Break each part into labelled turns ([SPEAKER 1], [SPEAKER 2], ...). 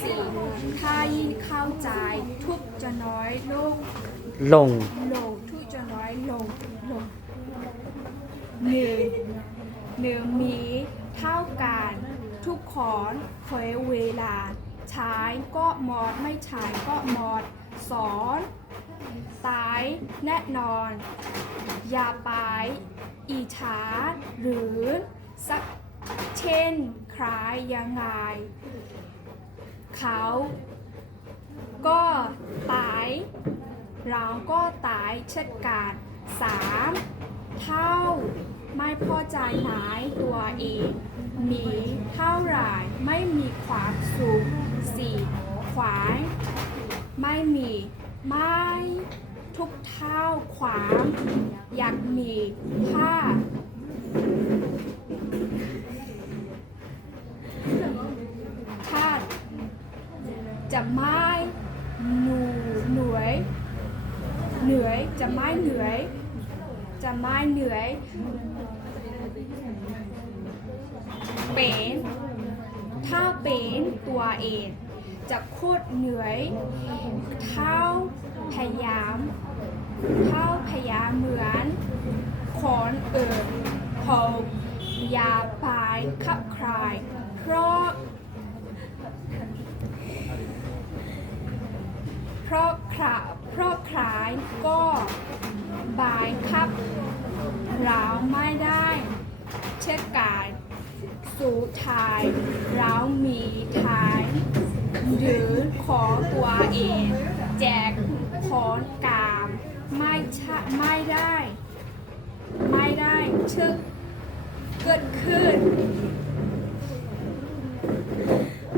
[SPEAKER 1] สี่ถ้ายิ่งเข้าใจ ทุกข์จะน้อยลง
[SPEAKER 2] ลง
[SPEAKER 1] ลงทุกข์จะน้อยลงลงหนึ่งหนึ่งมีเท่ากันทุกขอนเคยเวลา ใช้ก็หมดไม่ใช้ก็หมดสอนตายแน่นอน อย่าไปอิจฉาหรือสักเช่นใครยังไง เขาก็ตายเราก็ตายเช่นกันสามเท่าไม่พอใจหมายตัวเองมีเท่าไรไม่มีความสุขสี่ขวายไม่มีไม่ทุกเท่าความอยากมีผ้า ถ้า จะไม่หนูเหนื่อยเหนื่อยจะไม่เหนื่อยจะไม่เหนื่อยเป็นถ้าเป็นตัวเองจะโคตรเหนื่อยเท่าพยายามเท่าพยายามเหมือนคนเอื่นผมอย่าไปขับใครเพราะ เพราะคราเพราะคลายก็บายคับเราไม่ได้ เช่นกันสุดท้ายเรามีทายหรือของตัวเอง แจกของกามไม่ใช่ไม่ได้ ไม่ได้เชื่อเกิดขึ้น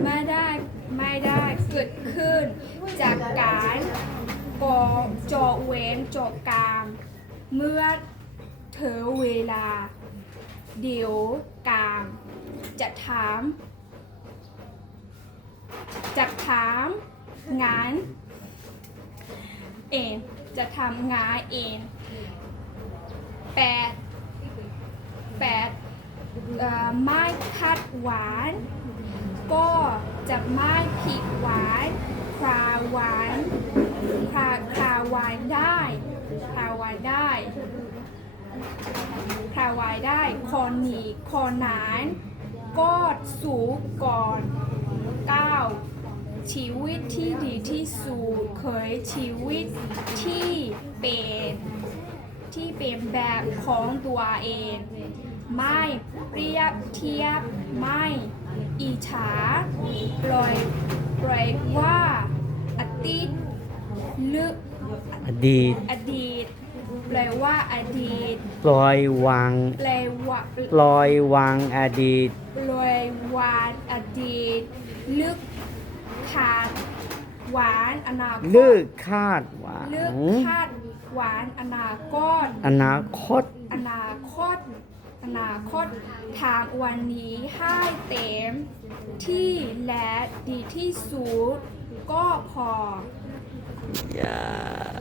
[SPEAKER 1] ไม่ได้ไม่ได้ เกิดขึ้น จากการกอจอเว้นจอกรามเมื่อเธอเวลา เดี๋ยวกามจะถามจะถามงานเองจะทำงานเองแปดแปดไม่คัดหวาน ก็จะไม่ผิดหวานคลาหวานคลาคลาหวานได้คลาหวานได้คลาหวานได้คนหนีคนหนานก็สูงก่อนก้าวชีวิตที่ดีที่สุดเคยชีวิตที่เป็นที่เป็นแบบของตัวเอง ไม่เปรียบเทียบไม่อิจฉาปล่อยปล่อยว่าอดีตลึก
[SPEAKER 2] อดีต
[SPEAKER 1] อดีตแปลว่าอดีต
[SPEAKER 2] ปล่อยวาง
[SPEAKER 1] แปลว่า
[SPEAKER 2] ปล่อยวางอดีต
[SPEAKER 1] ปล่อยวานอดีตลึกขาดหวานอนาคต
[SPEAKER 2] เลิกคาดหวัง
[SPEAKER 1] ลึกคาดหวานอนาคต
[SPEAKER 2] อนาคต
[SPEAKER 1] อนาคต อนาคตทางวันนี้ให้เต็มที่และดีที่สุดก็พอ
[SPEAKER 2] yeah.